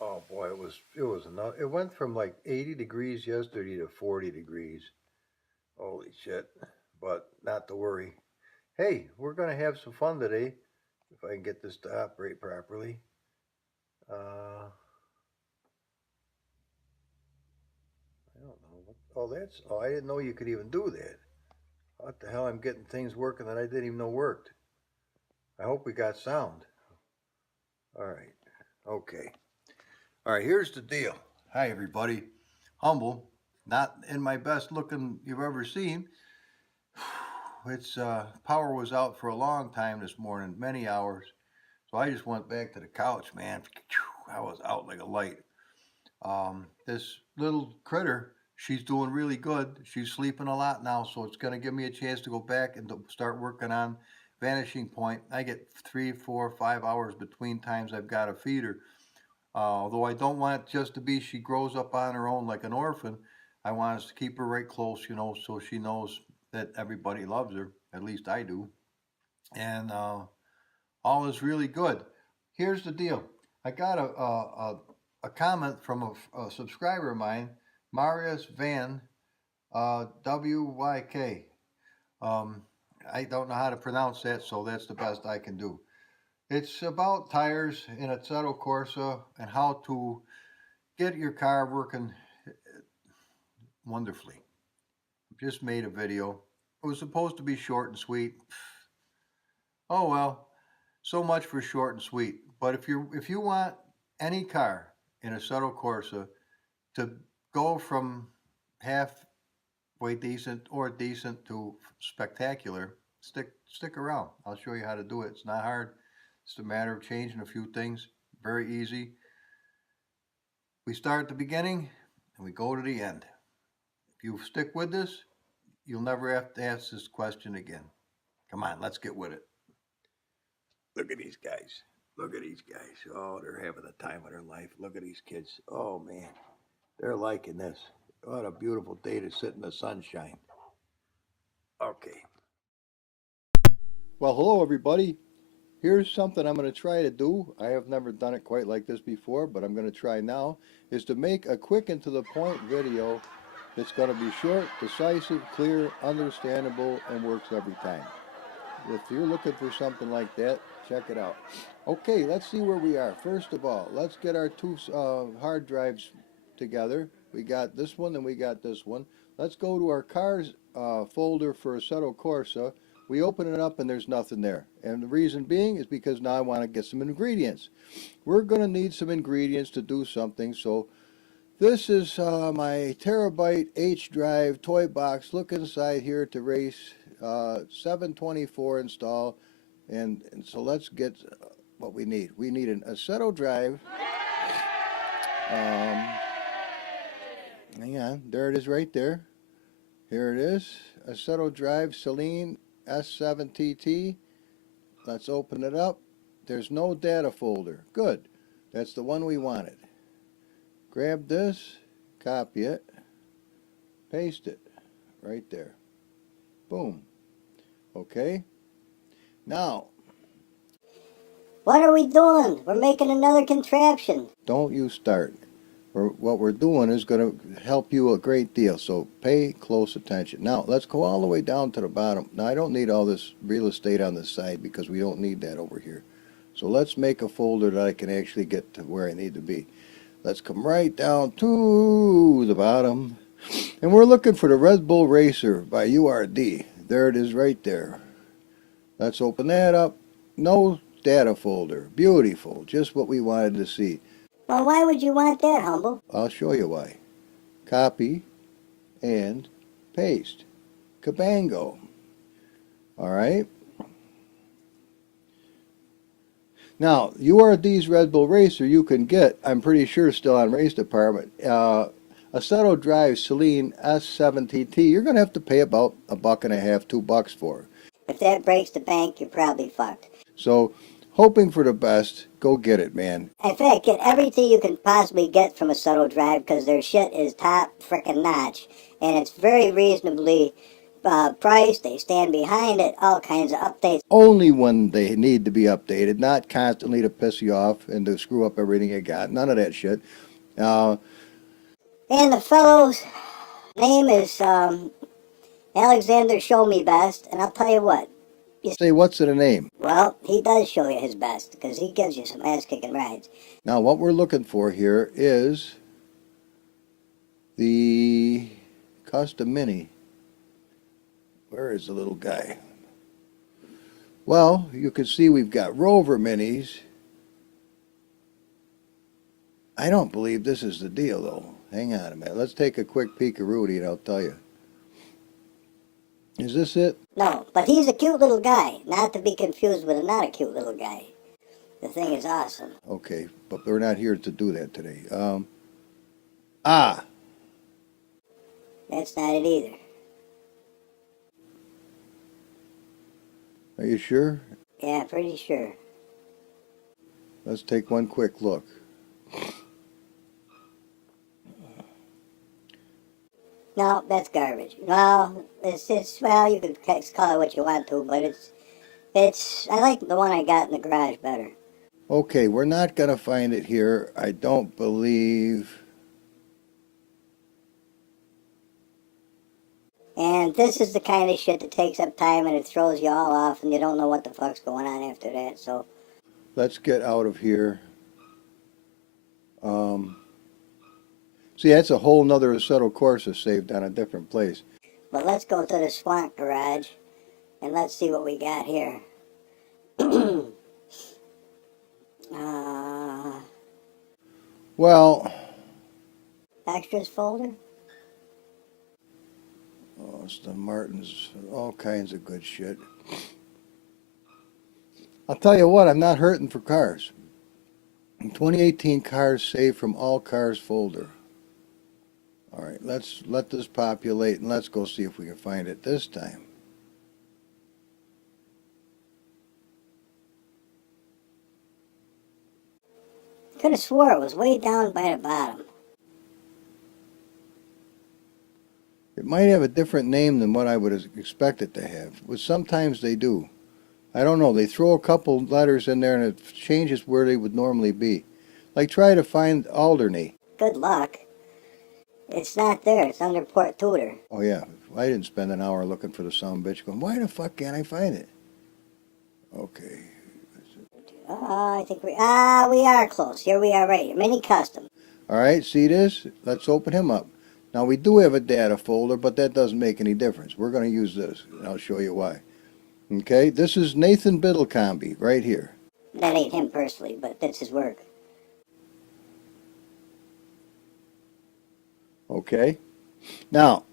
Oh boy, it was enough. It went from like 80 degrees yesterday to 40 degrees. Holy shit. But not to worry. Hey, we're gonna have some fun today. If I can get this to operate properly. I don't know. Oh, that's. Oh, I didn't know you could even do that. What the hell? I'm getting things working that I didn't even know worked. I hope we got sound. All right. Okay. All right. Here's the deal. Hi, everybody. Humble. Not in my best looking you've ever seen. It's power was out for a long time this morning, many hours. So I just went back to the couch, man. I was out like a light. This little critter, she's doing really good. She's sleeping a lot now, so it's going to give me a chance to go back and to start working on vanishing point. I get 3, 4, 5 hours between times I've got to feed her. Although I don't want it just to be she grows up on her own like an orphan. I want us to keep her right close, so she knows that everybody loves her. At least I do. And all is really good. Here's the deal. I got a comment from a subscriber of mine, Marius Van WYK. I don't know how to pronounce that, so that's the best I can do. It's about tires in a Assetto Corsa and how to get your car working wonderfully. Just made a video. It was supposed to be short and sweet. Oh well, so much for short and sweet. But if you want any car in a Assetto Corsa to go from halfway decent or decent to spectacular, stick around. I'll show you how to do it. It's not hard. It's a matter of changing a few things. Very easy. We start at the beginning and we go to the end. If you stick with this, you'll never have to ask this question again. Come on, let's get with it. Look at these guys. Look at these guys. Oh, they're having the time of their life. Look at these kids. Oh, man. They're liking this. What a beautiful day to sit in the sunshine. Okay. Well, hello, everybody. Here's something I'm going to try to do. I have never done it quite like this before, but I'm going to try now, is to make a quick and to the point video that's going to be short, decisive, clear, understandable, and works every time. If you're looking for something like that, check it out. Okay, let's see where we are. First of all, let's get our two hard drives together. We got this one and we got this one. Let's go to our cars folder for Assetto Corsa. We open it up and there's nothing there. And the reason being is because now I want to get some ingredients. We're going to need some ingredients to do something. So this is my terabyte H drive toy box. Look inside here to race 724 install. And so let's get what we need. We need an Assetto drive. Hang on, there it is right there. Here it is, Assetto drive Celine S7TT. Let's open it up. There's no data folder. Good. That's the one we wanted. Grab this, copy it, paste it right there. Boom. Okay. Now, what are we doing? We're making another contraption. Don't you start. What we're doing is going to help you a great deal, so pay close attention. Now, let's go all the way down to the bottom. Now, I don't need all this real estate on the side because we don't need that over here. So let's make a folder that I can actually get to where I need to be. Let's come right down to the bottom. And we're looking for the Red Bull Racer by URD. There it is right there. Let's open that up. No data folder. Beautiful. Just what we wanted to see. Well, why would you want that, Humble? I'll show you why. Copy and paste. Cabango. All right. Now, URD's Red Bull Racer you can get, I'm pretty sure still on Race Department, Assetto Drive Celine S7TT. You're going to have to pay about $1.50, $2 for. If that breaks the bank, you're probably fucked. So, hoping for the best, go get it, man. In fact, get everything you can possibly get from Assetto Drive because their shit is top frickin' notch. And it's very reasonably price. They stand behind it. All kinds of updates. Only when they need to be updated, not constantly to piss you off and to screw up everything you got. None of that shit. And the fellow's name is Alexander Show Me Best. And I'll tell you what. Say, what's the name? Well, he does show you his best because he gives you some ass-kicking rides. Now, what we're looking for here is the Custom Mini. Where is the little guy? Well, you can see we've got Rover Minis. I don't believe this is the deal, though. Hang on a minute. Let's take a quick peek at Rudy, and I'll tell you. Is this it? No, but he's a cute little guy. Not to be confused with a not a cute little guy. The thing is awesome. Okay, but we're not here to do that today. That's not it either. Are you sure? Yeah, pretty sure. Let's take one quick look. No, that's garbage. Well, well, you can call it what you want to, but I like the one I got in the garage better. Okay, we're not going to find it here. I don't believe. And this is the kind of shit that takes up time and it throws you all off and you don't know what the fuck's going on after that, so. Let's get out of here. See, that's a whole nother Assetto Corsa saved on a different place. But let's go to the Swank garage and let's see what we got here. Well. Extras folder? Oh, it's the Martins, all kinds of good shit. I'll tell you what, I'm not hurting for cars. 2018 cars saved from all cars folder. All right, let's let this populate and let's go see if we can find it this time. Could have swore it was way down by the bottom. It might have a different name than what I would expect it to have, but sometimes they do. I don't know, they throw a couple letters in there and it changes where they would normally be. Like try to find Alderney. Good luck. It's not there, it's under Port Tudor. Oh yeah, I didn't spend an hour looking for the son bitch going, why the fuck can't I find it? Okay. I think we are close. Here we are right here. Mini custom. Alright, see this? Let's open him up. Now we do have a data folder, but that doesn't make any difference. We're going to use this, and I'll show you why. Okay, this is Nathan Biddlecombe right here. That ain't him personally, but that's his work. Okay. Now,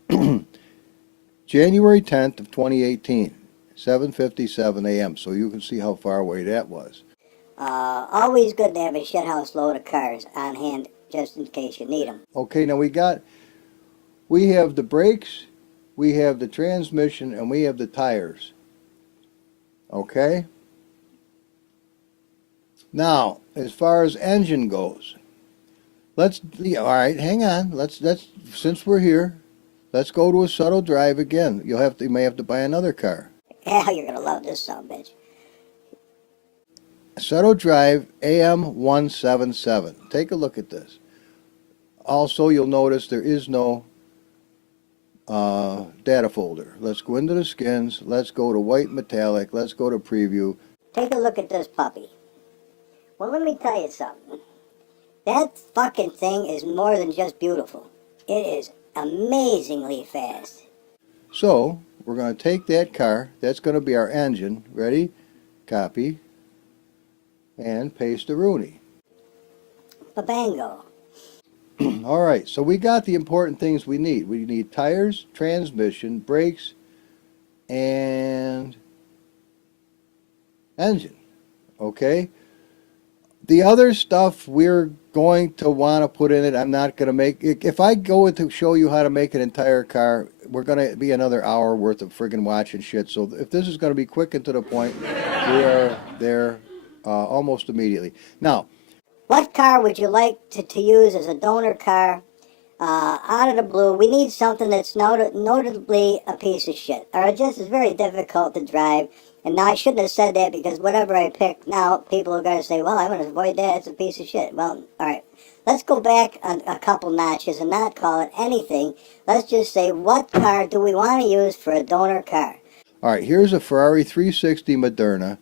January 10th of 2018, 7:57 a.m. So you can see how far away that was. Always good to have a shithouse load of cars on hand just in case you need them. Okay, now we have the brakes, we have the transmission, and we have the tires. Okay? Now, as far as engine goes, all right, hang on. Let's since we're here, let's go to Assetto Drive again. You may have to buy another car. Yeah, you're gonna love this son bitch. Assetto Drive AM177. Take a look at this. Also, you'll notice there is no data folder. Let's go into the skins. Let's go to white metallic. Let's go to preview. Take a look at this puppy. Well, let me tell you something. That fucking thing is more than just beautiful. It is amazingly fast. So, we're going to take that car. That's going to be our engine. Ready? Copy. And paste the Rooney. Babango. All right, so we got the important things we need. We need tires, transmission, brakes, and engine. Okay? The other stuff we're going to want to put in it, I'm not going to make. If I go to show you how to make an entire car, we're going to be another hour worth of friggin' watching shit. So if this is going to be quick and to the point, we are there almost immediately. Now, what car would you like to use as a donor car out of the blue, we need something that's notably a piece of shit, or just is very difficult to drive. And now I shouldn't have said that because whatever I pick now, people are going to say, well, I'm going to avoid that, it's a piece of shit. Well, alright, let's go back a couple notches and not call it anything. Let's just say, what car do we want to use for a donor car? Alright, here's a Ferrari 360 Moderna.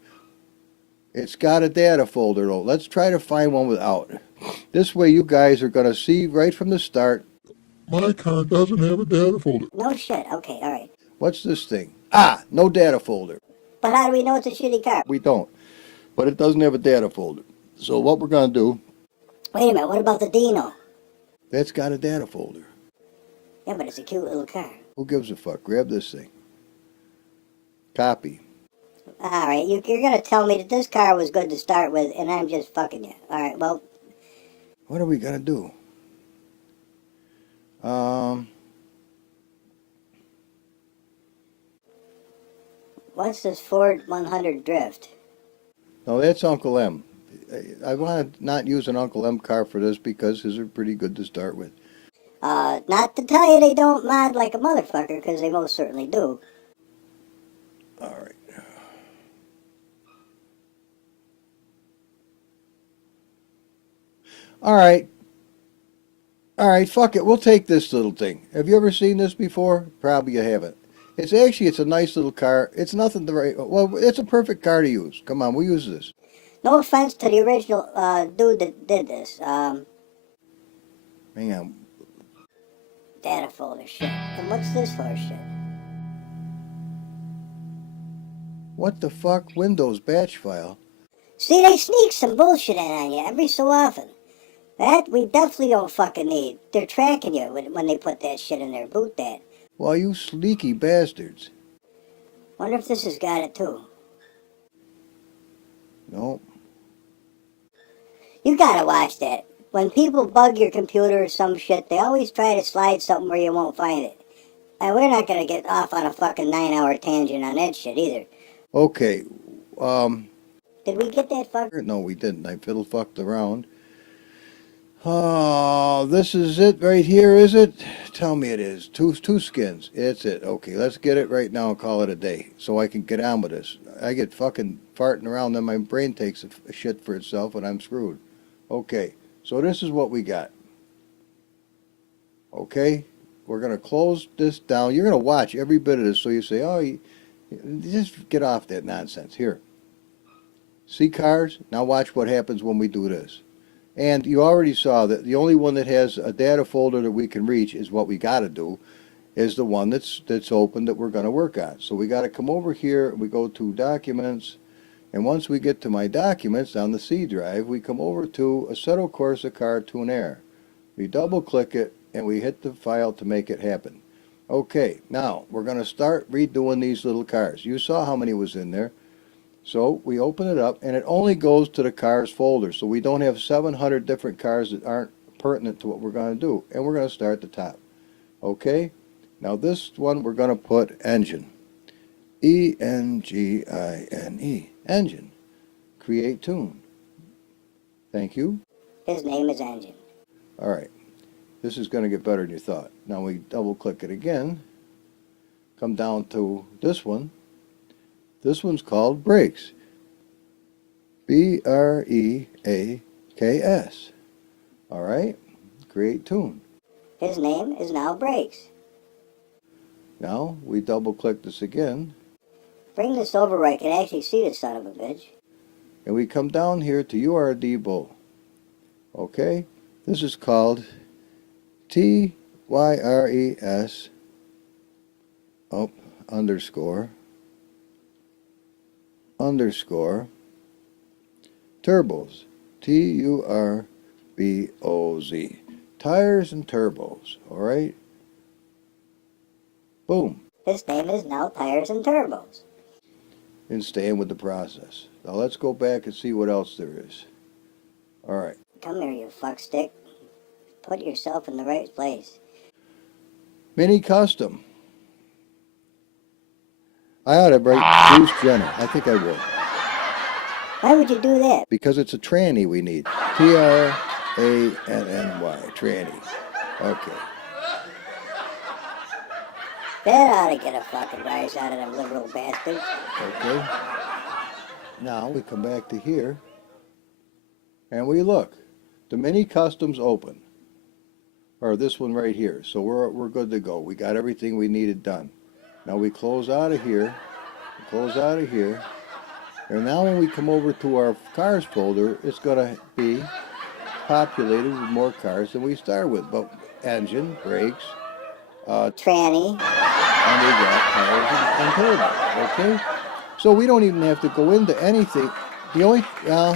It's got a data folder though. Let's try to find one without. This way you guys are going to see right from the start. My car doesn't have a data folder. No shit, okay, alright. What's this thing? Ah, no data folder. But how do we know it's a shitty car? We don't. But it doesn't have a data folder. So what we're going to do... Wait a minute, what about the Dino? That's got a data folder. Yeah, but it's a cute little car. Who gives a fuck? Grab this thing. Copy. Alright, you're going to tell me that this car was good to start with, and I'm just fucking you. Alright, well... What are we going to do? What's this Ford 100 Drift? No, that's Uncle M. I want to not use an Uncle M car for this because his are pretty good to start with. Not to tell you they don't mod like a motherfucker, because they most certainly do. Alright. Alright. Alright, fuck it. We'll take this little thing. Have you ever seen this before? Probably you haven't. It's a nice little car. It's nothing to write. Well, it's a perfect car to use. Come on, we'll use this. No offense to the original dude that did this. Hang on. Data folder shit. And what's this for shit? What the fuck? Windows batch file. See, they sneak some bullshit in on you every so often. That we definitely don't fucking need. They're tracking you when they put that shit in there. Boot that. Well, you sleeky bastards. Wonder if this has got it too. No. You gotta watch that. When people bug your computer or some shit, they always try to slide something where you won't find it. And we're not gonna get off on a fucking 9-hour tangent on that shit either. Okay. Did we get that fucker? No, we didn't. I fiddle fucked around. Oh, this is it right here, is it? Tell me it is. Two skins. It's it. Okay, let's get it right now and call it a day so I can get on with this. I get fucking farting around, then my brain takes a shit for itself and I'm screwed. Okay, so this is what we got. Okay, we're going to close this down. You're going to watch every bit of this so you say, oh, just get off that nonsense. Here. See cars? Now watch what happens when we do this. And you already saw that the only one that has a data folder that we can reach is what we got to do, is the one that's open that we're going to work on. So we got to come over here, we go to Documents, and once we get to My Documents on the C drive, we come over to Assetto Corsa car.Other. We double click it, and we hit the file to make it happen. Okay, now we're going to start redoing these little cars. You saw how many was in there. So we open it up, and it only goes to the cars folder. So we don't have 700 different cars that aren't pertinent to what we're going to do. And we're going to start at the top. Okay? Now this one we're going to put engine. E-N-G-I-N-E. Engine. Create tune. Thank you. His name is Engine. Alright. This is going to get better than you thought. Now we double click it again. Come down to this one. This one's called Brakes. B-R-E-A-K-S. Alright, create tune. His name is now Brakes. Now we double click this again. Bring this over where I can actually see this son of a bitch. And we come down here to URD Bull. Okay, this is called T-Y-R-E-S underscore turbos. T-U-R-B-O-Z. Tires and turbos. Alright? Boom. His name is now Tires and Turbos. And staying with the process. Now let's go back and see what else there is. Alright. Come here, you fuckstick. Put yourself in the right place. Mini Custom. I ought to write Bruce Jenner. I think I would. Why would you do that? Because it's a tranny we need. T-R-A-N-N-Y. Tranny. Okay. That ought to get a fucking rise out of them liberal bastards. Okay. Now we come back to here, and we look. The mini custom's open, or this one right here. So we're good to go. We got everything we needed done. Now we close out of here. Close out of here. And now when we come over to our cars folder, it's going to be populated with more cars than we start with. But engine, brakes, Tranny. and we got tires and turbo. Okay? So we don't even have to go into anything. The only, all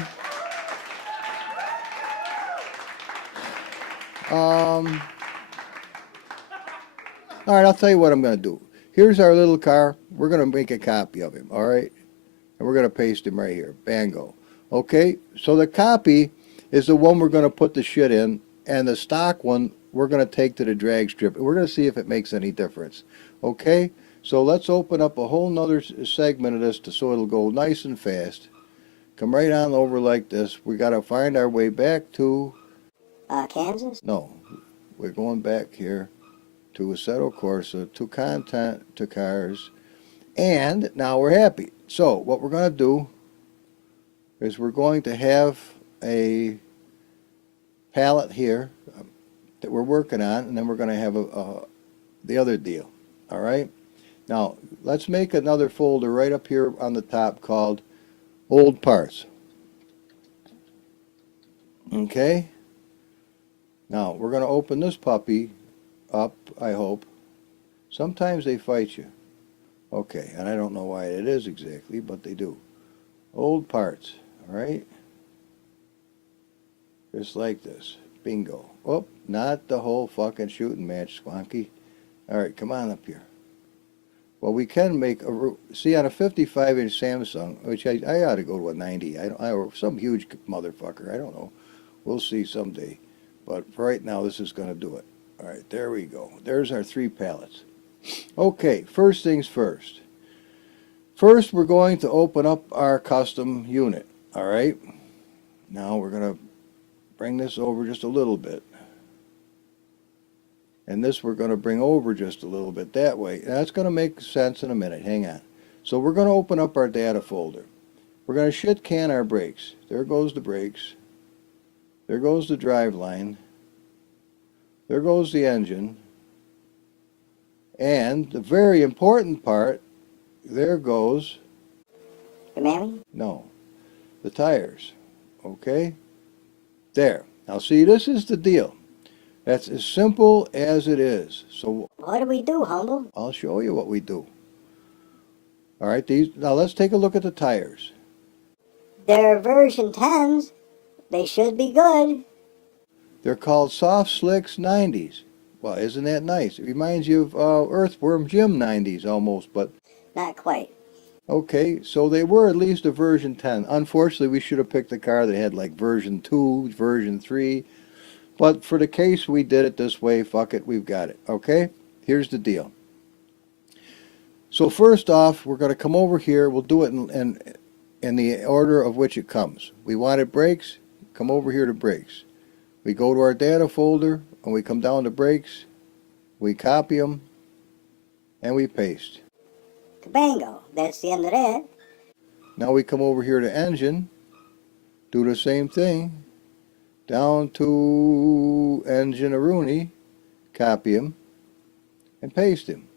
right, I'll tell you what I'm going to do. Here's our little car. We're going to make a copy of him, all right? And we're going to paste him right here. Bango. Okay? So the copy is the one we're going to put the shit in, and the stock one we're going to take to the drag strip. And we're going to see if it makes any difference. Okay? So let's open up a whole nother segment of this so it'll go nice and fast. Come right on over like this. We got to find our way back to... Kansas? No. We're going back here to Assetto Corsa, to content, to cars, and now we're happy. So what we're going to do is we're going to have a palette here that we're working on, and then we're going to have the other deal. All right? Now, let's make another folder right up here on the top called Old Parts. Okay? Now, we're going to open this puppy up, I hope. Sometimes they fight you. Okay, and I don't know why it is exactly, but they do. Old parts, all right? Just like this. Bingo. Oh, not the whole fucking shooting match, Squonky. All right, come on up here. Well, we can make a... See, on a 55-inch Samsung, which I ought to go to a 90. Or some huge motherfucker. I don't know. We'll see someday. But for right now, this is going to do it. All right, there we go. There's our 3 pallets. Okay, first things first. First, we're going to open up our custom unit. All right? Now, we're going to bring this over just a little bit. And this we're going to bring over just a little bit that way. And that's going to make sense in a minute. Hang on. So we're going to open up our data folder. We're going to shit can our brakes. There goes the brakes. There goes the drive line. There goes the engine. And the very important part, there goes... The mammy? No. The tires. Okay? There. Now see, this is the deal. That's as simple as it is. So What do we do, Humble? I'll show you what we do. All right, now let's take a look at the tires. They're version 10s. They should be good. They're called Soft Slicks 90s. Well, isn't that nice? It reminds you of Earthworm Jim 90s almost, but... Not quite. Okay, so they were at least a version 10. Unfortunately, we should have picked a car that had like version 2, version 3. But for the case we did it this way, fuck it, we've got it. Okay? Here's the deal. So first off, we're going to come over here. We'll do it in the order of which it comes. We wanted brakes. Come over here to brakes. We go to our data folder, and we come down to brakes. We copy them, and we paste. Cabango. That's the end of that. Now we come over here to engine. Do the same thing. Down to engine Aruni, copy him, and paste him.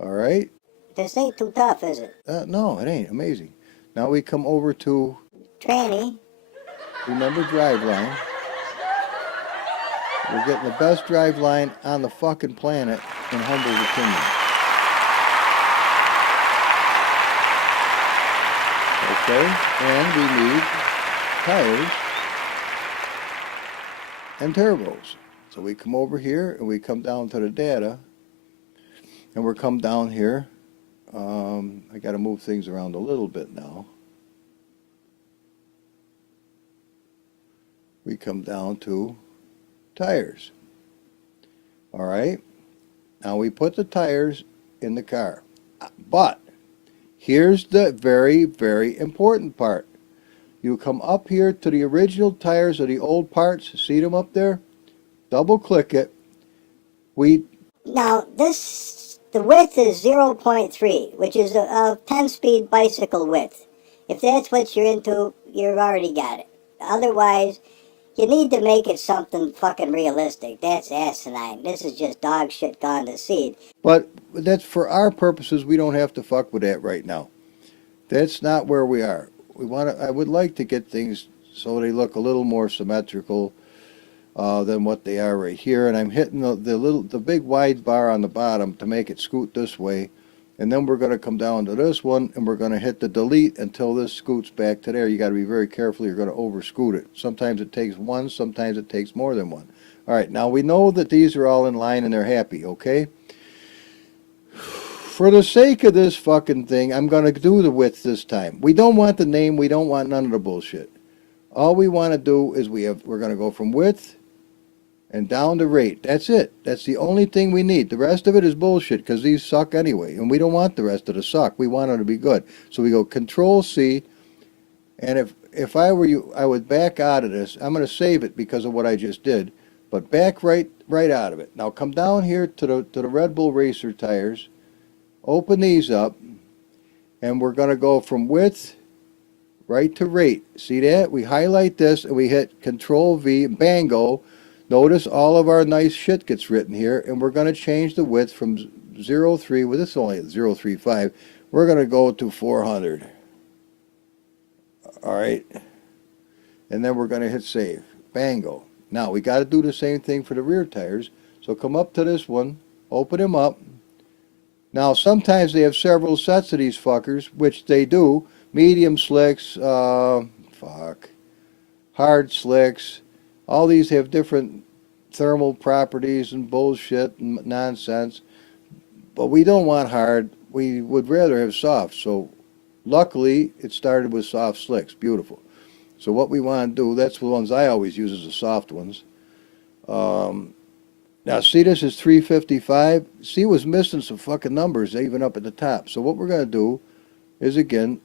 All right? This ain't too tough, is it? No, it ain't. Amazing. Now we come over to... Tranny. Remember driveline. We're getting the best driveline on the fucking planet, in Humble's opinion. Okay? And we need tires and turbos. So we come over here and we come down to the data, and we'll come down here. I got to move things around a little bit now. We come down to tires. All right. Now we put the tires in the car. But here's the very, very important part. You come up here to the original tires of the old parts. See them up there? double click it. We Now, the width is 0.3, which is a 10-speed bicycle width. If that's what you're into, you've already got it. Otherwise, you need to make it something fucking realistic. That's asinine. This is just dog shit gone to seed. But that's for our purposes. We don't have to fuck with that right now. That's not where we are. I would like to get things so they look a little more symmetrical than what they are right here. And I'm hitting the big wide bar on the bottom to make it scoot this way. And then we're going to come down to this one, and we're going to hit the delete until this scoots back to there. You got to be very careful. You're going to over scoot it. Sometimes it takes one, sometimes it takes more than one. All right, now we know that these are all in line and they're happy, okay? For the sake of this fucking thing, I'm going to do the width this time. We don't want the name. We don't want none of the bullshit. All we want to do is we're going to go from width and down to rate. That's it. That's the only thing we need. The rest of it is bullshit because these suck anyway. And we don't want the rest of the suck. We want them to be good. So we go Control C. And if I were you, I would back out of this. I'm going to save it because of what I just did. But back right out of it. Now come down here to the Red Bull Racer tires. Open these up. And we're going to go from width right to rate. See that? We highlight this and we hit Control V. Bango. Notice all of our nice shit gets written here, and we're going to change the width from 0.3, well this is only 0.35, we're going to go to 400. Alright, and then we're going to hit save. Bango. Now we got to do the same thing for the rear tires, so come up to this one, open them up. Now sometimes they have several sets of these fuckers, which they do. Medium slicks, hard slicks. All these have different thermal properties and bullshit and nonsense. But we don't want hard. We would rather have soft. So luckily, it started with soft slicks. Beautiful. So what we want to do, that's the ones I always use as the soft ones. Now see, this is 355. See, it was missing some fucking numbers even up at the top. So what we're going to do is, again,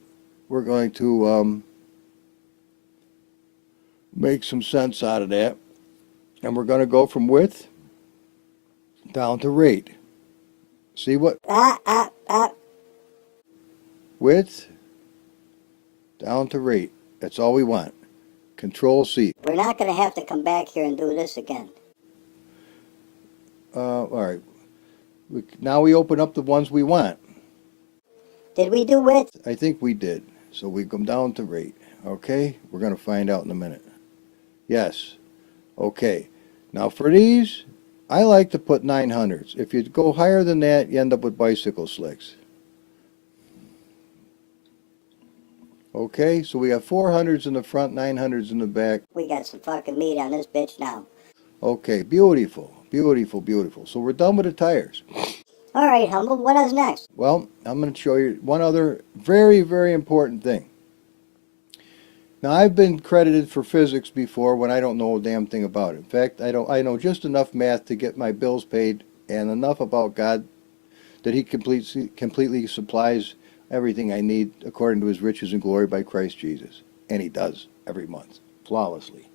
we're going to make some sense out of that. And we're going to go from width down to rate. See what? Width down to rate. That's all we want. Control C. We're not going to have to come back here and do this again. All right. Now we open up the ones we want. Did we do width? I think we did. So we come down to rate. Okay? We're going to find out in a minute. Yes. Okay. Now for these, I like to put 900s. If you go higher than that, you end up with bicycle slicks. Okay, so we got 400s in the front, 900s in the back. We got some fucking meat on this bitch now. Okay, beautiful, beautiful, beautiful. So we're done with the tires. All right, Humble, what is next? Well, I'm going to show you one other very, very important thing. Now, I've been credited for physics before when I don't know a damn thing about it. In fact, I know just enough math to get my bills paid and enough about God that He completely supplies everything I need according to His riches and glory by Christ Jesus. And He does every month, flawlessly.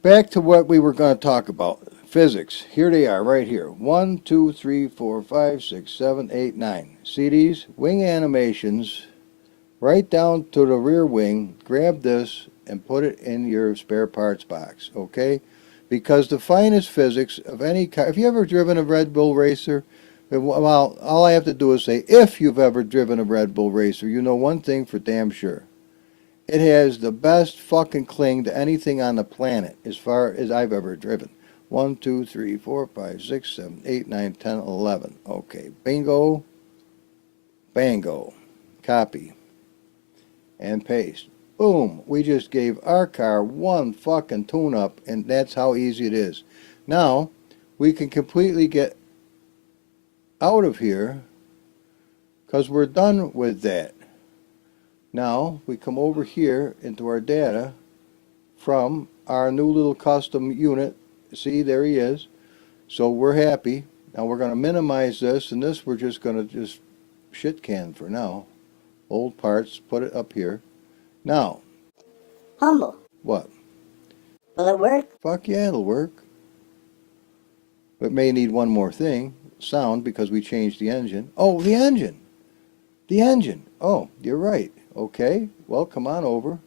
Back to what we were going to talk about. Physics. Here they are, right here. 1, 2, 3, 4, 5, 6, 7, 8, 9. See these? Wing animations. Right down to the rear wing. Grab this and put it in your spare parts box, okay? Because the finest physics of any car... Have you ever driven a Red Bull Racer? Well, all I have to do is say, if you've ever driven a Red Bull Racer, you know one thing for damn sure. It has the best fucking cling to anything on the planet as far as I've ever driven. 1, 2, 3, 4, 5, 6, 7, 8, 9, 10, 11. Okay, bingo, bango, copy, and paste. Boom, we just gave our car one fucking tune-up, and that's how easy it is. Now, we can completely get out of here because we're done with that. Now we come over here into our data from our new little custom unit. See, there he is. So we're happy. Now we're going to minimize this, and this we're just going to just shit can for now. Old parts, put it up here. Now. Humble. What? Will it work? Fuck yeah, it'll work. It may need one more thing, sound, because we changed the engine. Oh, the engine. The engine. Oh, you're right. Okay, well, come on over.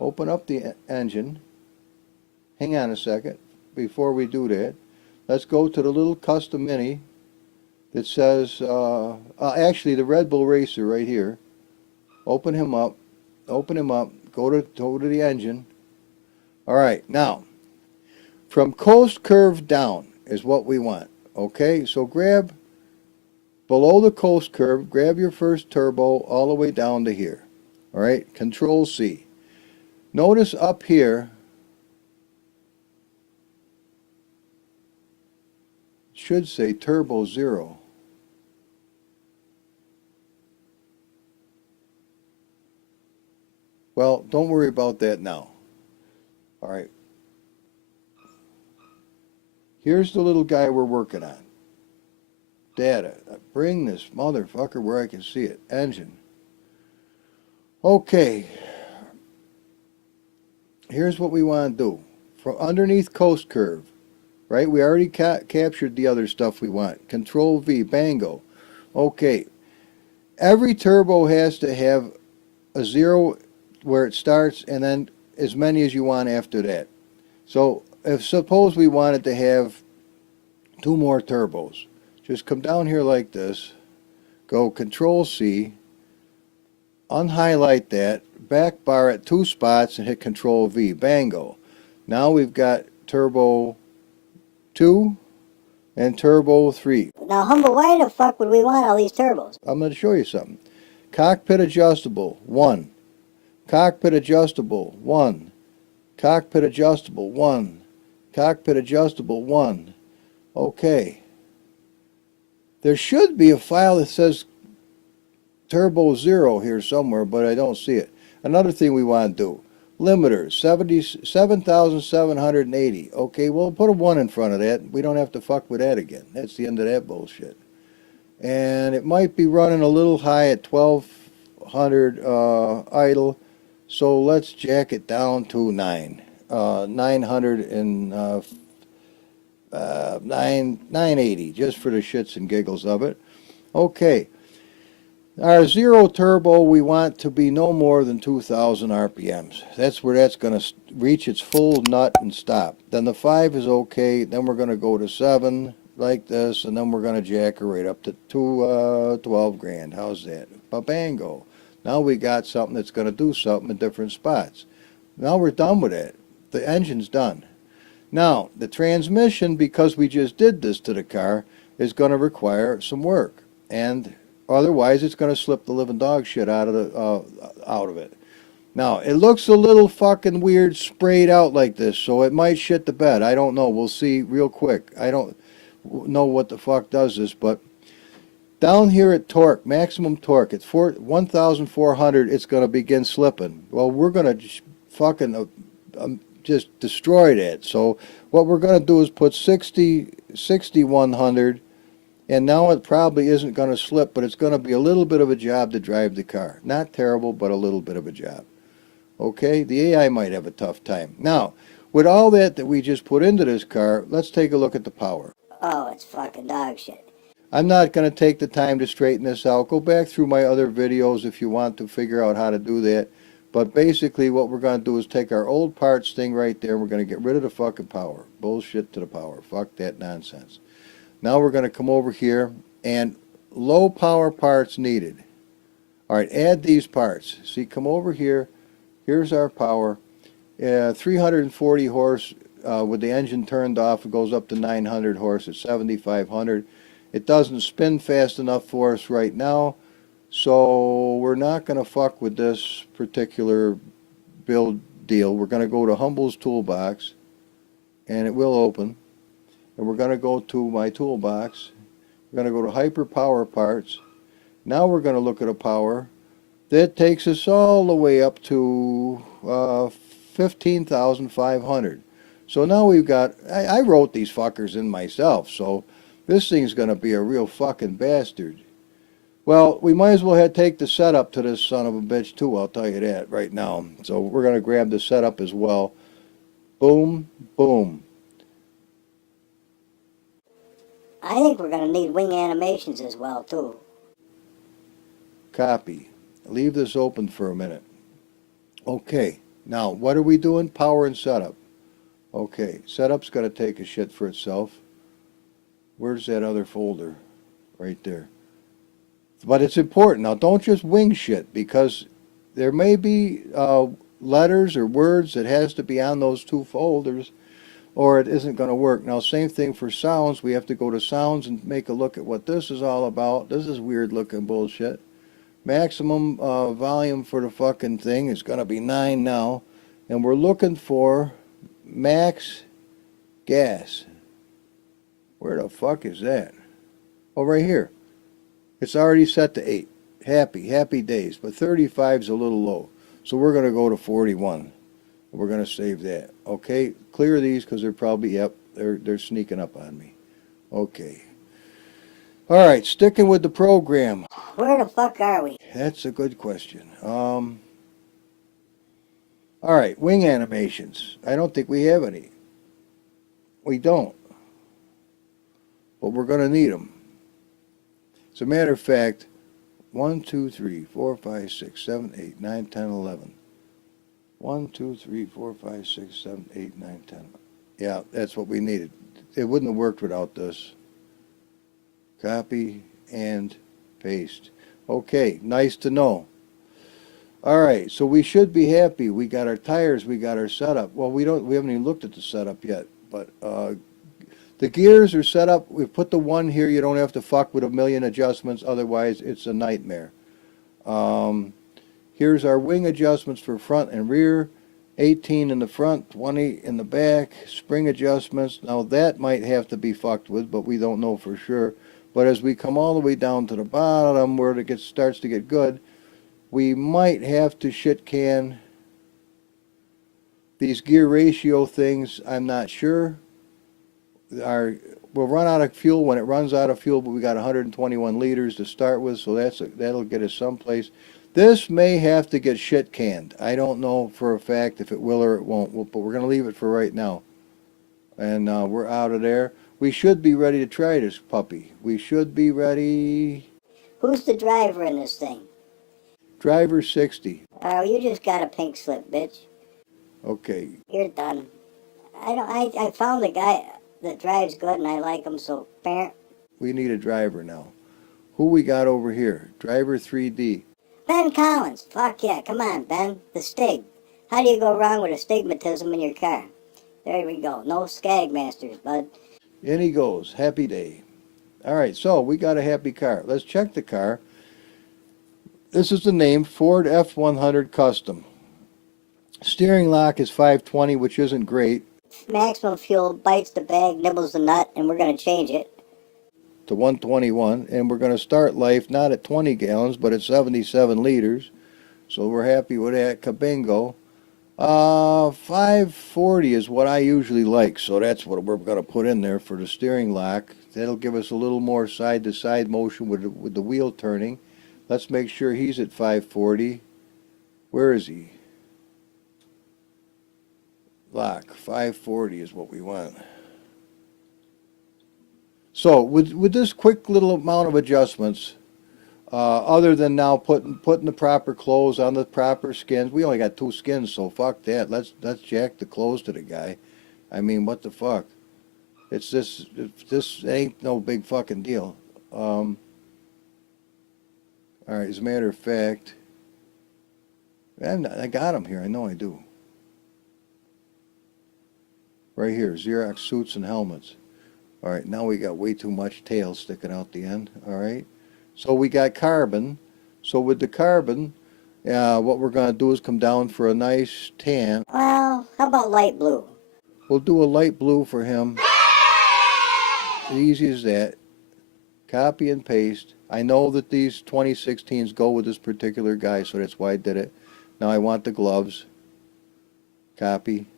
Open up the engine. Hang on a second. Before we do that, let's go to the little custom mini that says, actually the Red Bull Racer right here. Open him up. Open him up. Go to the engine. All right, now, from coast curve down is what we want. Okay, so grab below the coast curve, grab your first turbo all the way down to here. All right, Control C. Notice up here, it should say turbo 0. Well, don't worry about that now. All right. Here's the little guy we're working on. Data. Bring this motherfucker where I can see it. Engine. Okay. Here's what we want to do. From underneath coast curve, right? We already captured the other stuff we want. Control V. Bango. Okay. Every turbo has to have a 0 where it starts and then as many as you want after that. So if suppose we wanted to have 2 more turbos, just come down here like this, go Control C, unhighlight that, back bar at 2 spots and hit Control V. Bango. Now we've got turbo 2 and turbo 3. Now, Humble, why the fuck would we want all these turbos? I'm going to show you something. Cockpit adjustable 1. Cockpit adjustable 1. Cockpit adjustable 1. Cockpit adjustable 1. Okay. There should be a file that says turbo 0 here somewhere, but I don't see it. Another thing we want to do. Limiter 7,780. Okay, well, put a 1 in front of that. We don't have to fuck with that again. That's the end of that bullshit. And it might be running a little high at 1200 idle. So let's jack it down to 980, just for the shits and giggles of it. Okay. Our 0 turbo, we want to be no more than 2,000 RPMs. That's where that's going to reach its full nut and stop. Then the 5 is okay. Then we're going to go to 7 like this, and then we're going to jack her right up to 12 grand. How's that? Ba-bango. Now we got something that's going to do something in different spots. Now we're done with it. The engine's done. Now, the transmission, because we just did this to the car, is going to require some work. And otherwise, it's going to slip the living dog shit out of it. Now, it looks a little fucking weird sprayed out like this, so it might shit the bed. I don't know. We'll see real quick. I don't know what the fuck does this, but down here at torque, maximum torque, at 1,400, it's going to begin slipping. Well, we're going to fucking just destroy that. So what we're going to do is put 6,100, and now it probably isn't going to slip, but it's going to be a little bit of a job to drive the car. Not terrible, but a little bit of a job. Okay, the AI might have a tough time. Now, with all that we just put into this car, let's take a look at the power. Oh, it's fucking dog shit. I'm not going to take the time to straighten this out. Go back through my other videos if you want to figure out how to do that. But basically what we're going to do is take our old parts thing right there. We're going to get rid of the fucking power. Bullshit to the power. Fuck that nonsense. Now we're going to come over here and low power parts needed. All right, add these parts. See, come over here. Here's our power. 340 horse with the engine turned off. It goes up to 900 horse at 7,500. It doesn't spin fast enough for us right now, so we're not going to fuck with this particular build deal. We're going to go to Humble's Toolbox, and it will open. And we're going to go to my toolbox. We're going to go to Hyper Power Parts. Now we're going to look at a power that takes us all the way up to 15,500. So now we've got, I wrote these fuckers in myself, so this thing's going to be a real fucking bastard. Well, we might as well take the setup to this son of a bitch too, I'll tell you that right now. So we're going to grab the setup as well. Boom, boom. think we're going to need wing animations as well, too. Copy. Leave this open for a minute. Okay, now what are we doing? Power and setup. Okay, setup's got to take a shit for itself. Where's that other folder? Right there. But it's important. Now, don't just wing shit, because there may be letters or words that has to be on those two folders, or it isn't going to work. Now, same thing for sounds. We have to go to sounds and make a look at what this is all about. This is weird looking bullshit. Maximum volume for the fucking thing is going to be 9 now. And we're looking for max gas. Where the fuck is that? Oh, right here. It's already set to 8. Happy days. But 35 is a little low. So we're going to go to 41. We're going to save that. Okay, clear these because they're probably, yep, they're sneaking up on me. Okay. All right, sticking with the program. Where the fuck are we? That's a good question. All right, wing animations. I don't think we have any. We don't. But we're going to need them. As a matter of fact, 1, 2, 3, 4, 5, 6, 7, 8, 9, 10, 11. 1, 2, 3, 4, 5, 6, 7, 8, 9, 10. Yeah, that's what we needed. It wouldn't have worked without this. Copy and paste. Okay, nice to know. All right, so we should be happy. We got our tires, we got our setup. Well, we haven't even looked at the setup yet, but the gears are set up. We've put the 1 here. You don't have to fuck with a million adjustments, otherwise it's a nightmare. Here's our wing adjustments for front and rear. 18 in the front, 20 in the back. Spring adjustments. Now that might have to be fucked with, but we don't know for sure. But as we come all the way down to the bottom where it starts to get good, we might have to shit can these gear ratio things. I'm not sure. We'll run out of fuel when it runs out of fuel, but we got 121 liters to start with, so that'll get us someplace. This may have to get shit canned. I don't know for a fact if it will or it won't, but we're going to leave it for right now. And we're out of there. We should be ready to try this puppy. We should be ready. Who's the driver in this thing? Driver 60. Oh, you just got a pink slip, bitch. Okay. You're done. I found a guy that drives good and I like him, so We need a driver now. Who we got over here? Driver 3D. Ben Collins. Fuck yeah, come on, Ben. The Stig. How do you go wrong with astigmatism in your car? There we go. No skag masters, bud. In he goes. Happy day. All right, so we got a happy car. Let's check the car. This is the name, Ford F100 Custom. Steering lock is 520, which isn't great. Maximum fuel bites the bag, nibbles the nut, and we're going to change it to 121, and we're going to start life not at 20 gallons, but at 77 liters. So we're happy with that. Kabingo. 540 is what I usually like, so that's what we're going to put in there for the steering lock. That'll give us a little more side-to-side motion with the wheel turning. Let's make sure he's at 540. Where is he? Lock. 540 is what we want. So with this quick little amount of adjustments, other than now putting the proper clothes on the proper skins, we only got 2 skins, so fuck that. Let's jack the clothes to the guy. I mean, what the fuck? This ain't no big fucking deal. All right, as a matter of fact, I got him here. I know I do. Right here, Xerox suits and helmets. All right, now we got way too much tail sticking out the end. All right, so we got carbon. So with the carbon, what we're going to do is come down for a nice tan. Well, how about light blue? We'll do a light blue for him. Easy as that. Copy and paste. I know that these 2016s go with this particular guy, so that's why I did it. Now I want the gloves. Copy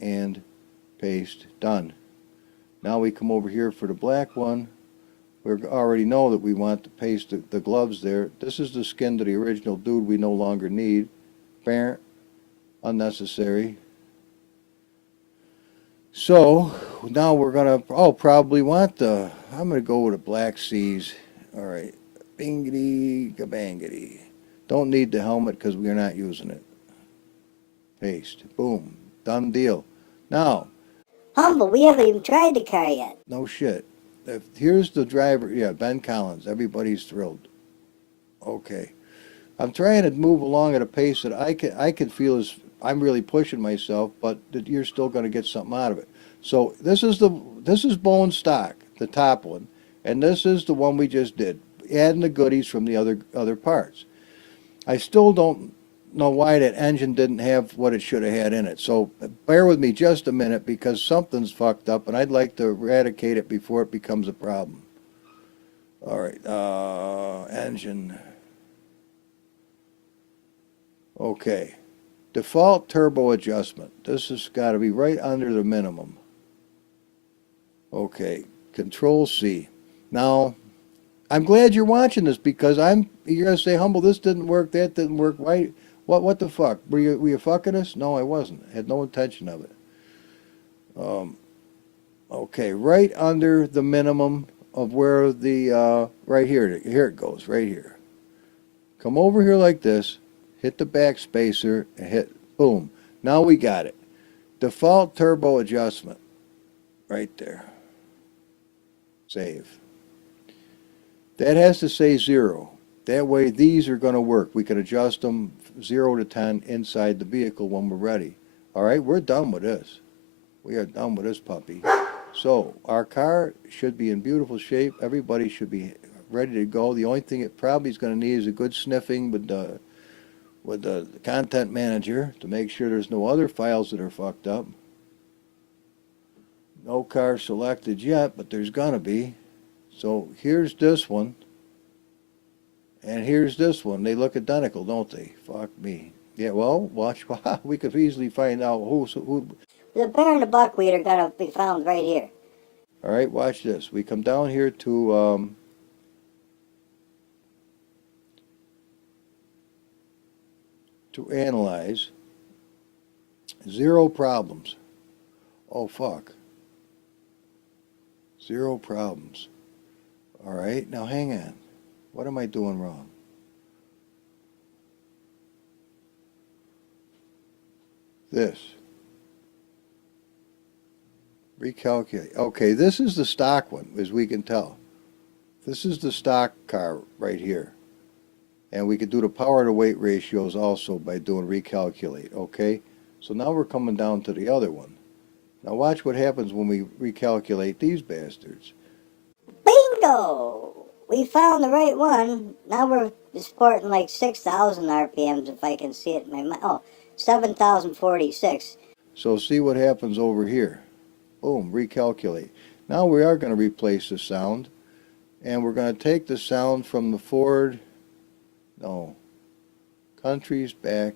and paste. Done. Now we come over here for the black one. We already know that we want to paste the gloves there. This is the skin to the original dude we no longer need. Unnecessary. So now we're gonna, oh, probably want the, I'm gonna go with the Black Seas. All right, bingity, gabangity. Don't need the helmet because we're not using it. Paste, boom, done deal. Now, Humble, we haven't even tried the car yet. no shit. Here's the driver, yeah, Ben Collins. Everybody's thrilled. Okay. I'm trying to move along at a pace that I can feel as I'm really pushing myself, but that you're still going to get something out of it. So this is bone stock, the top one, and this is the one we just did, adding the goodies from the other parts. I still don't know why that engine didn't have what it should have had in it. So bear with me just a minute because something's fucked up, and I'd like to eradicate it before it becomes a problem. All right, engine. Okay. Default turbo adjustment. This has got to be right under the minimum. Okay. Control C. Now, I'm glad you're watching this because you're going to say, Humble, this didn't work, that didn't work. Why? What the fuck? Were you fucking us? No, I wasn't. I had no intention of it. Okay. Right under the minimum of where the, right here it goes, right here. Come over here like this. Hit the back spacer and hit, boom. Now we got it. Default turbo adjustment. Right there. Save. That has to say 0. That way these are going to work. We can adjust them 0 to 10 inside the vehicle when we're ready. All right, we're done with this. We are done with this puppy. So our car should be in beautiful shape. Everybody should be ready to go. The only thing it probably is going to need is a good sniffing with the content manager to make sure there's no other files that are fucked up. No car selected yet, but there's gonna be. So here's this one, and here's this one. They look identical, don't they? Fuck me. Yeah, well, watch. We could easily find out who. The bear and the buckwheat are gonna be found right here. All right, watch this. We come down here to analyze. 0 problems. Oh, fuck. 0 problems. All right, now hang on. What am I doing wrong? This. Recalculate. Okay, this is the stock one, as we can tell. This is the stock car right here. And we could do the power to weight ratios also by doing recalculate, okay? So now we're coming down to the other one. Now watch what happens when we recalculate these bastards. Bingo! We found the right one. Now we're sporting like 6,000 RPMs if I can see it in my mind. Oh, 7,046. So see what happens over here. Boom, recalculate. Now we are going to replace the sound. And we're going to take the sound from the Ford, countries back,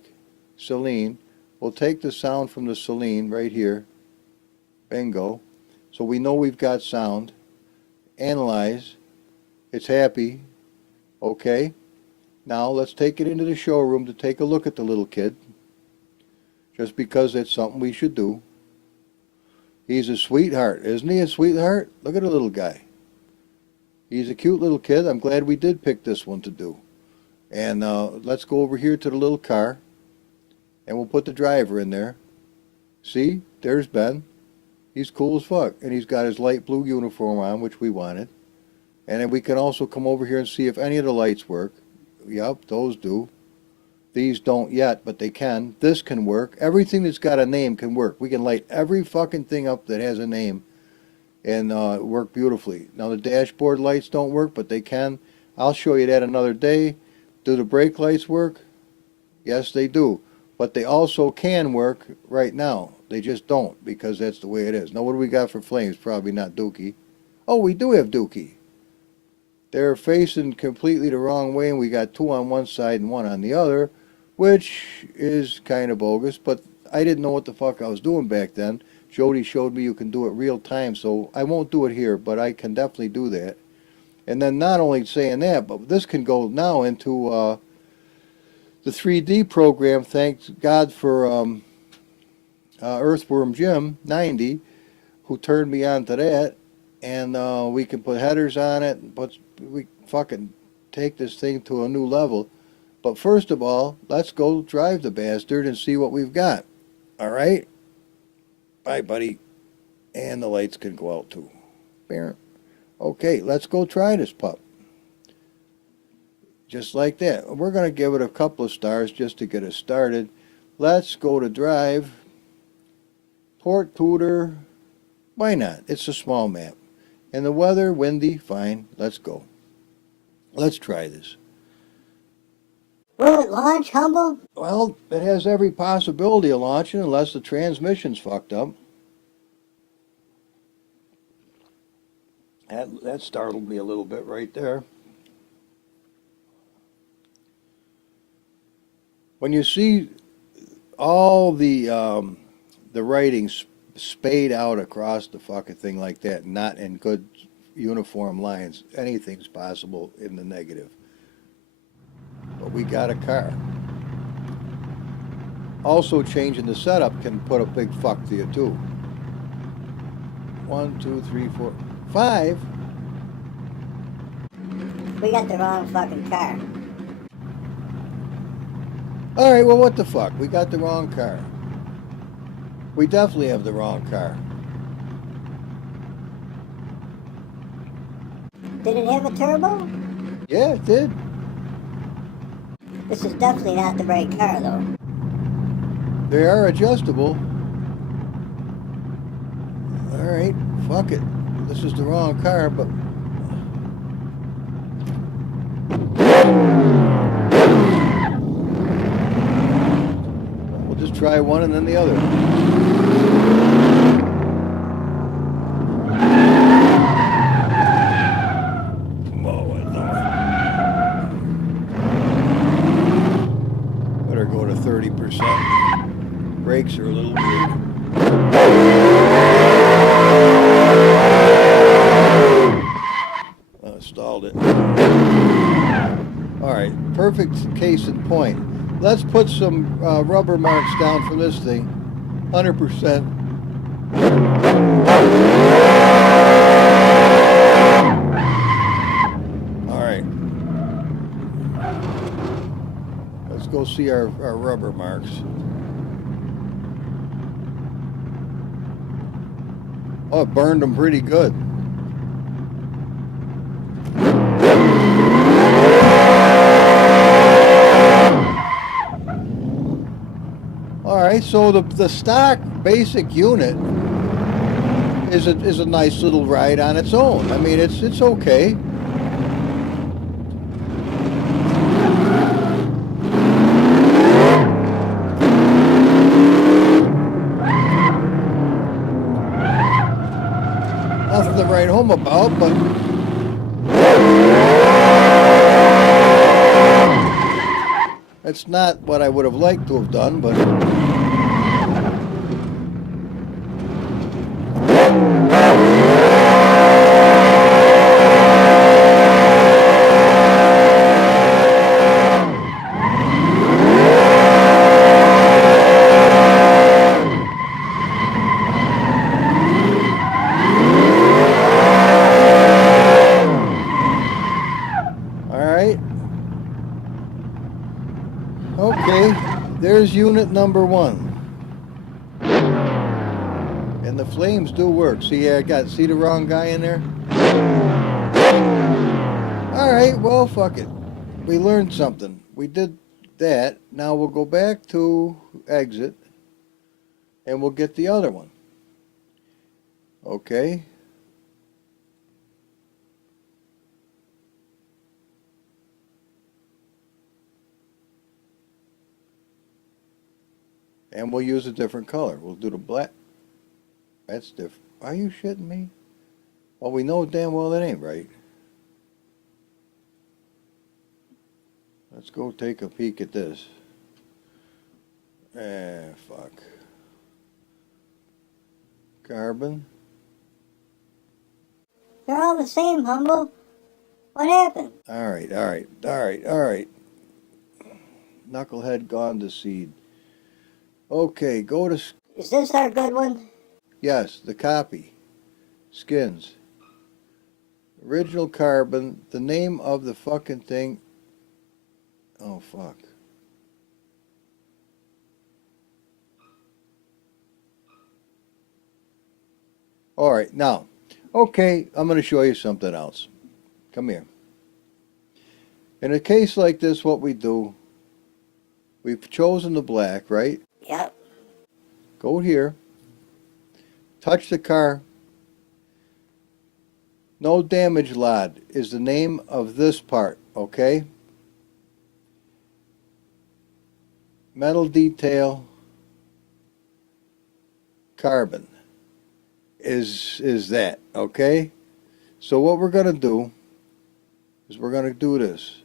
Celine. We'll take the sound from the Celine right here. Bingo. So we know we've got sound. Analyze. It's happy. Okay. Now let's take it into the showroom to take a look at the little kid. Just because it's something we should do. He's a sweetheart, isn't he a sweetheart? Look at the little guy. He's a cute little kid. I'm glad we did pick this one to do. And let's go over here to the little car. And we'll put the driver in there. See? There's Ben. He's cool as fuck. And he's got his light blue uniform on, which we wanted. And then we can also come over here and see if any of the lights work. Yep, those do. These don't yet, but they can. This can work. Everything that's got a name can work. We can light every fucking thing up that has a name and work beautifully. Now the dashboard lights don't work, but they can. I'll show you that another day. Do the brake lights work? Yes, they do. But they also can work right now. They just don't because that's the way it is. Now what do we got for flames? Probably not Dookie. Oh, we do have Dookie. They're facing completely the wrong way, and we got 2 on one side and 1 on the other, which is kind of bogus, but I didn't know what the fuck I was doing back then. Jody showed me you can do it real time, so I won't do it here, but I can definitely do that. And then not only saying that, but this can go now into the 3D program. Thanks God for Earthworm Jim 90, who turned me on to that, and we can put headers on it, and we fucking take this thing to a new level. But first of all, let's go drive the bastard and see what we've got. All right? Bye, buddy. And the lights can go out too. Okay, let's go try this pup. Just like that. We're going to give it a couple of stars just to get us started. Let's go to drive. Port Tutor. Why not? It's a small map. And the weather, windy, fine. Let's go. Let's try this. Will it launch, Humble? Well, it has every possibility of launching unless the transmission's fucked up. That startled me a little bit right there. When you see all the writings spayed out across the fucking thing like that, not in good uniform lines, anything's possible in the negative. But we got a car. Also, changing the setup can put a big fuck to you too. 1, 2, 3, 4, 5. We got the wrong fucking car. Alright, well, what the fuck? We got the wrong car. We definitely have the wrong car. Did it have a turbo? Yeah, it did. This is definitely not the right car, though. They are adjustable. Alright, fuck it. This is the wrong car, but... we'll just try one and then the other. Better go to 30%. Brakes are a little weird. Stalled it. Alright, perfect case in point. Let's put some rubber marks down for this thing. 100%. Alright. Let's go see our rubber marks. Oh, it burned them pretty good. Alright, so the stock basic unit is a nice little ride on its own. I mean, it's okay. Nothing to write home about, but it's not what I would have liked to have done, but okay, there's unit number 1. And the flames do work. See, see the wrong guy in there? Alright, well, fuck it. We learned something. We did that. Now we'll go back to exit. And we'll get the other one. Okay. And we'll use a different color. We'll do the black. That's different. Are you shitting me? Well, we know damn well that ain't right. Let's go take a peek at this. Fuck. Carbon. They're all the same, Humble. What happened? Alright. Knucklehead gone to seed. Okay, go to... Is this our good one? Yes, the copy. skins. Original carbon, the name of the fucking thing. Oh, fuck. All right, now, okay, I'm going to show you something else. Come here. In a case like this, what we do, we've chosen the black, right? Yep. Go here, touch the car. No damage lot is the name of this part, okay? Metal detail, carbon is that, okay? So what we're going to do is we're going to do this.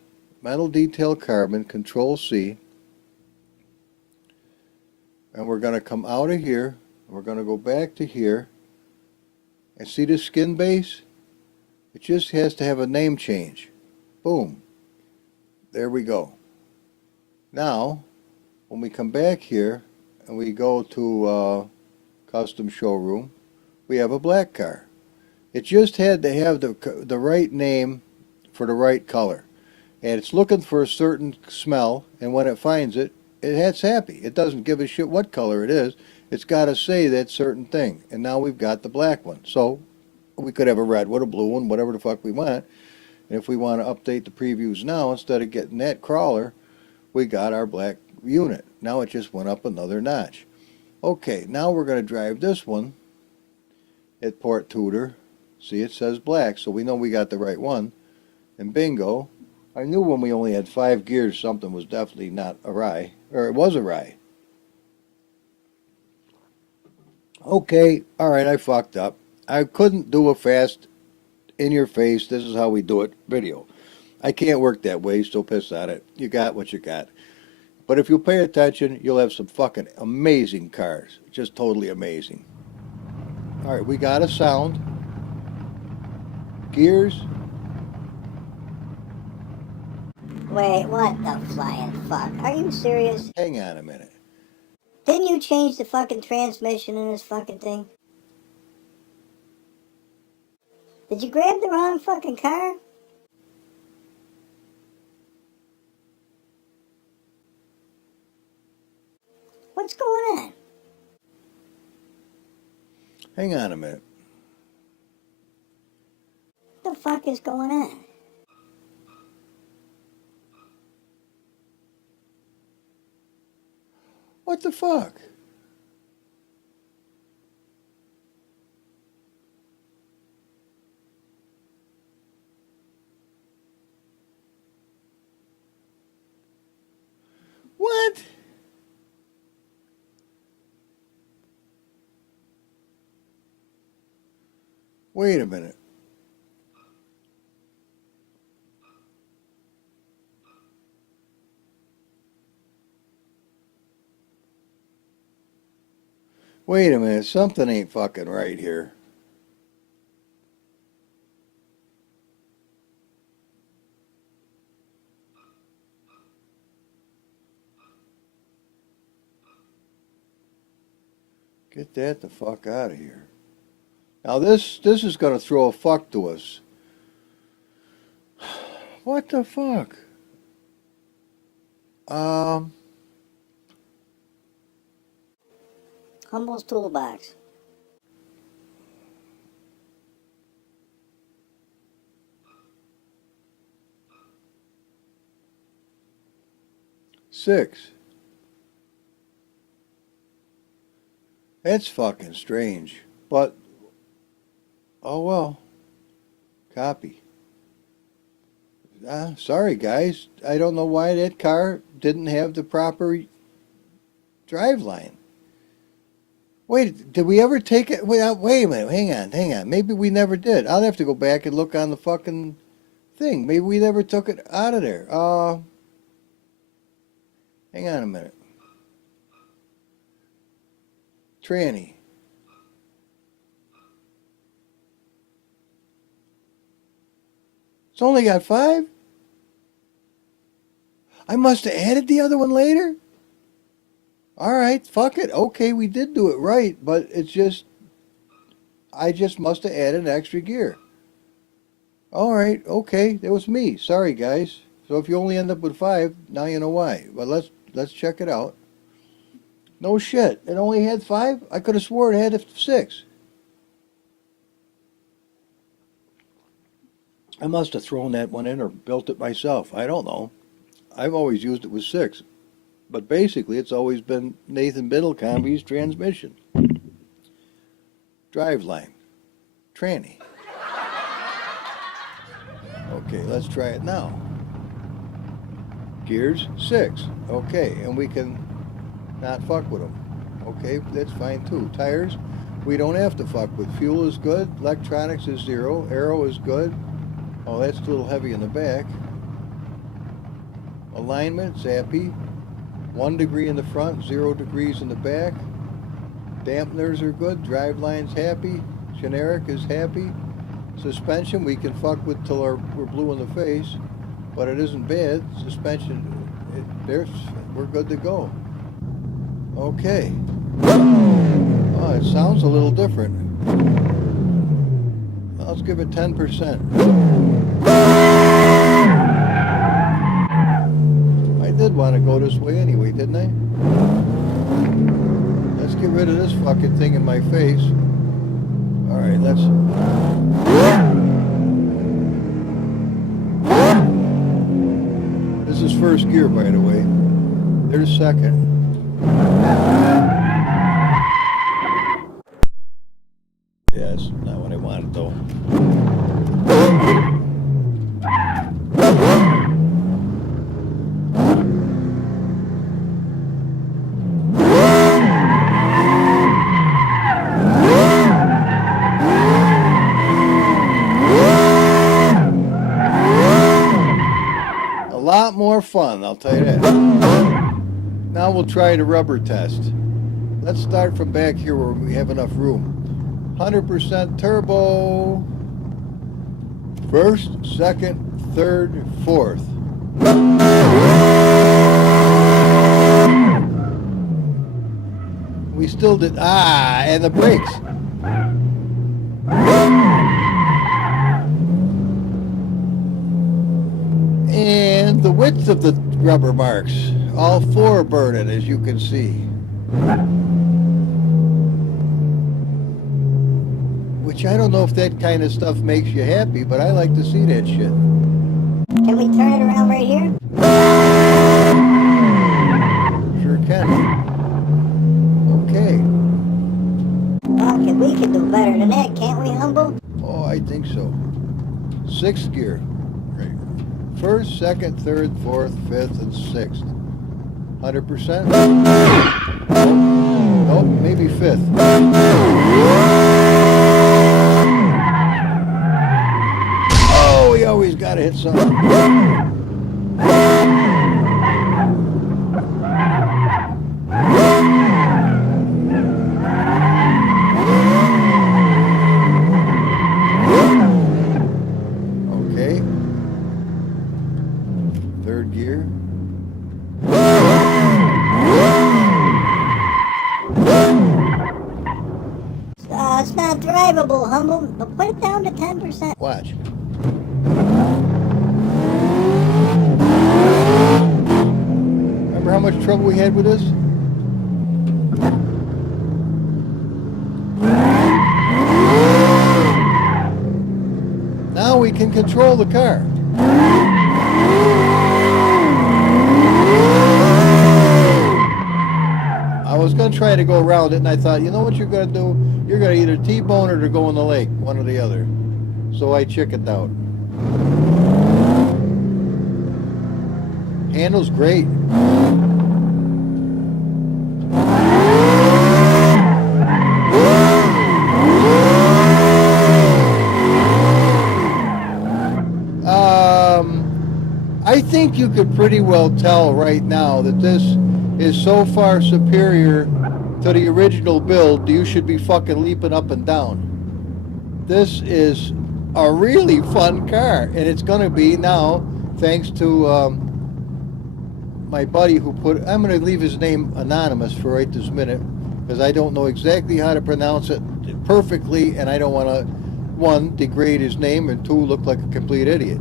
Metal detail carbon, Control C. And we're going to come out of here. We're going to go back to here. And see the skin base? It just has to have a name change. Boom. There we go. Now, when we come back here and we go to custom showroom, we have a black car. It just had to have the right name for the right color. And it's looking for a certain smell, and when it finds it, it's happy. It doesn't give a shit what color it is. It's got to say that certain thing. And now we've got the black one. So we could have a red one, a blue one, whatever the fuck we want. And if we want to update the previews now, instead of getting that crawler, we got our black unit. Now it just went up another notch. Okay, now we're going to drive this one at Port Tutor. See, it says black, so we know we got the right one. And bingo, I knew when we only had 5 gears something was definitely not awry, or it was awry. Okay, alright, I fucked up. I couldn't do a fast, in your face, this is how we do it video. I can't work that way, so piss at it. You got what you got. But if you pay attention, you'll have some fucking amazing cars. Just totally amazing. Alright, we got a sound. Gears. Wait, what the flying fuck? Are you serious? Hang on a minute. Didn't you change the fucking transmission in this fucking thing? Did you grab the wrong fucking car? What's going on? Hang on a minute. What the fuck is going on? What the fuck? What? Wait a minute. Wait a minute. Something ain't fucking right here. Get that the fuck out of here. Now this is gonna throw a fuck to us. What the fuck? Humble's toolbox. Six. That's fucking strange. But, oh well. Copy. Sorry guys. I don't know why that car didn't have the proper drive line. Wait, did we ever take it? Wait a minute. Hang on. Maybe we never did. I'll have to go back and look on the fucking thing. Maybe we never took it out of there. Hang on a minute. Tranny. It's only got 5? I must have added the other one later? Alright, fuck it. Okay, we did do it right, but it's just... I just must have added an extra gear. All right, okay, that was me. Sorry, guys. So if you only end up with 5, now you know why. But let's check it out. No shit, it only had 5? I could have swore it had 6. I must have thrown that one in or built it myself. I don't know. I've always used it with 6. But basically, it's always been Nathan Biddlecombe's transmission. Driveline. Tranny. Okay, let's try it now. Gears, 6. Okay, and we can not fuck with them. Okay, that's fine too. Tires, we don't have to fuck with. Fuel is good. Electronics is 0. Aero is good. Oh, that's a little heavy in the back. Alignment, zappy. 1 degree in the front, 0 degrees in the back. Dampeners are good. Driveline's happy. Generic is happy. Suspension, we can fuck with till we're blue in the face, but it isn't bad. Suspension, we're good to go. Okay. Oh, it sounds a little different. Let's give it 10%. I did want to go this way anyway, didn't I? Let's get rid of this fucking thing in my face. All right, let's... This is first gear, by the way. There's second. Yeah, that's not what I wanted, though. More fun, I'll tell you that. Now we'll try the rubber test. Let's start from back here where we have enough room. 100% turbo. First, second, third, fourth. We still did, and the brakes. And the width of the rubber marks, all 4 burning, as you can see. Which I don't know if that kind of stuff makes you happy, but I like to see that shit. Can we turn it around right here? Sure can. Okay. Okay, we can do better than that, can't we, Humble? Oh, I think so. 6th gear. First, second, third, fourth, fifth, and 6th. 100%? Nope, maybe 5th. Oh, we always gotta hit something. Gear. It's not drivable, Humble, but put it down to 10%. Watch. Remember how much trouble we had with this? Now we can control the car. I was going to try to go around it, and I thought, you know what you're going to do? You're going to either T-bone or to go in the lake, one or the other. So I chickened out. Handle's great. I think you could pretty well tell right now that this is so far superior to the original build, you should be fucking leaping up and down. This is a really fun car, and it's going to be now, thanks to my buddy who I'm going to leave his name anonymous for right this minute, because I don't know exactly how to pronounce it perfectly, and I don't want to, one, degrade his name, and two, look like a complete idiot.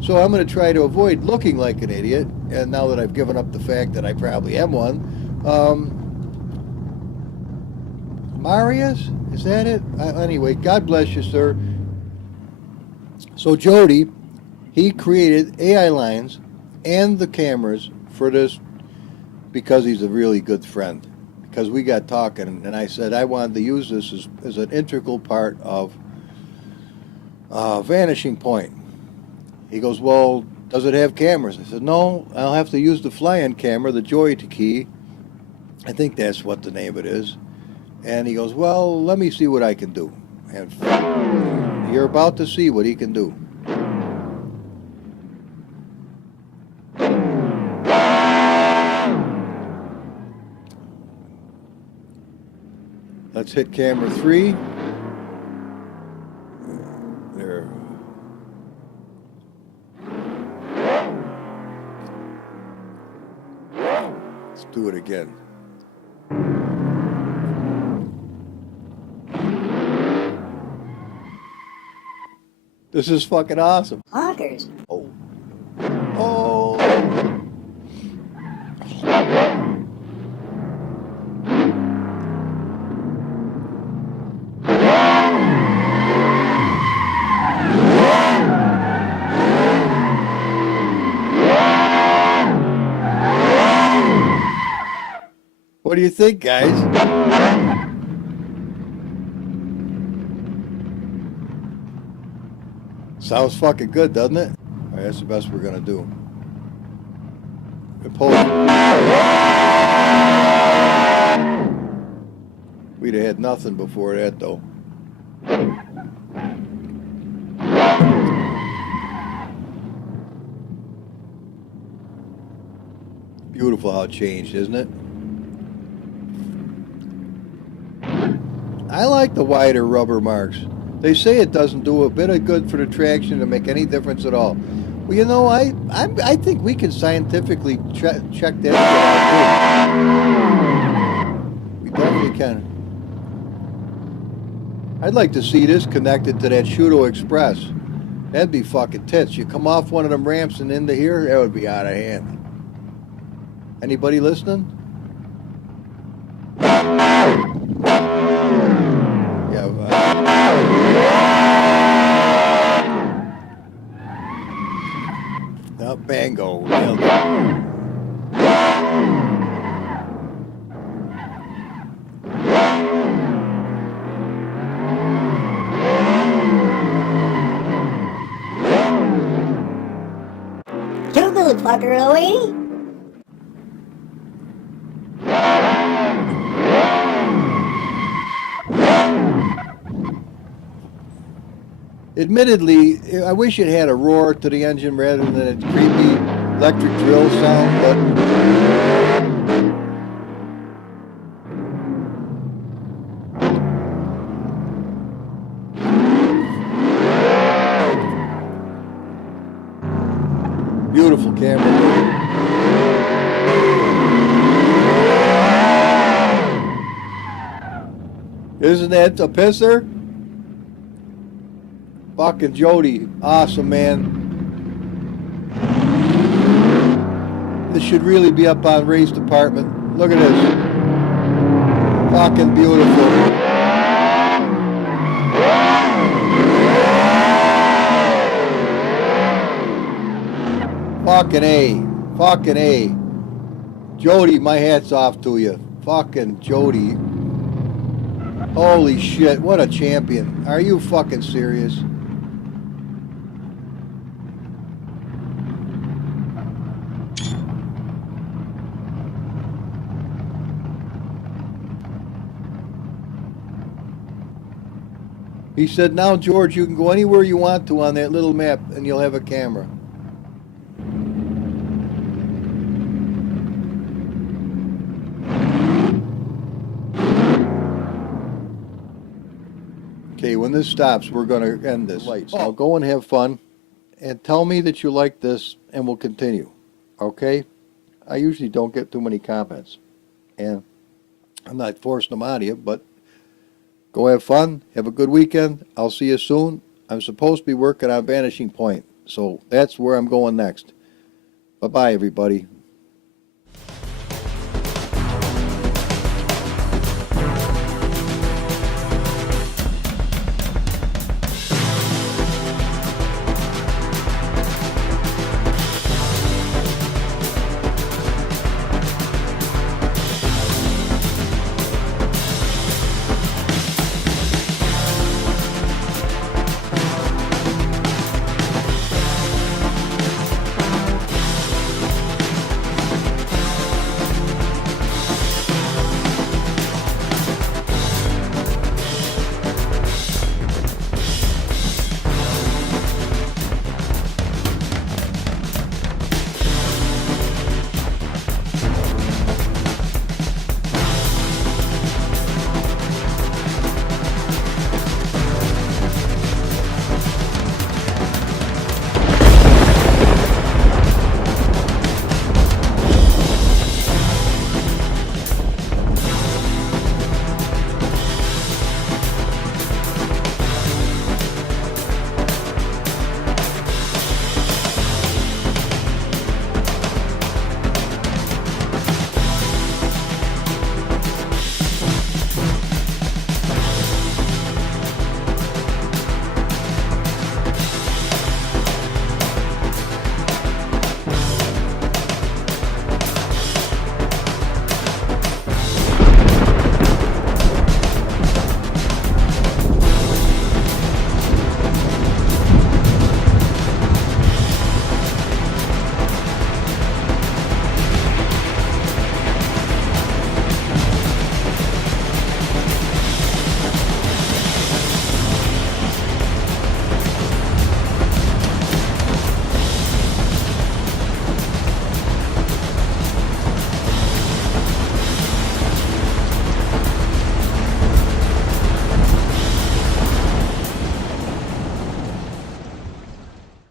So I'm going to try to avoid looking like an idiot, and now that I've given up the fact that I probably am one, Marius, is that it? Anyway, God bless you, sir. So Jody, he created AI lines and the cameras for this because he's a really good friend. Because we got talking, and I said I wanted to use this as an integral part of Vanishing Point. He goes, well, does it have cameras? I said, no, I'll have to use the fly-in camera, the Joy key. I think that's what the name of it is. And he goes, well, let me see what I can do. And you're about to see what he can do. Let's hit camera 3. There. Let's do it again. This is fucking awesome. Honkers. Oh. Oh. What do you think, guys? Sounds fucking good, doesn't it? All right, that's the best we're gonna do. We'd have had nothing before that, though. Beautiful how it changed, isn't it? I like the wider rubber marks. They say it doesn't do a bit of good for the traction to make any difference at all. Well, you know, I think we can scientifically check that out too. We definitely can. I'd like to see this connected to that Shudo Express. That'd be fucking tits. You come off one of them ramps and into here, that would be out of hand. Anybody listening? Yeah. Bango. Nailed it. You little fucker, Louie. Admittedly, I wish it had a roar to the engine rather than a creepy electric drill sound, but beautiful camera. Isn't that a pisser? Fucking Jody, awesome, man. This should really be up on Ray's department. Look at this. Fucking beautiful. Fucking A. Fucking A. Jody, my hat's off to you. Fucking Jody. Holy shit, what a champion. Are you fucking serious? He said, now, George, you can go anywhere you want to on that little map and you'll have a camera. Okay, when this stops, we're going to end this. Now go and have fun and tell me that you like this and we'll continue. Okay? I usually don't get too many comments. And I'm not forcing them on you, but go have fun. Have a good weekend. I'll see you soon. I'm supposed to be working on Vanishing Point, so that's where I'm going next. Bye-bye, everybody.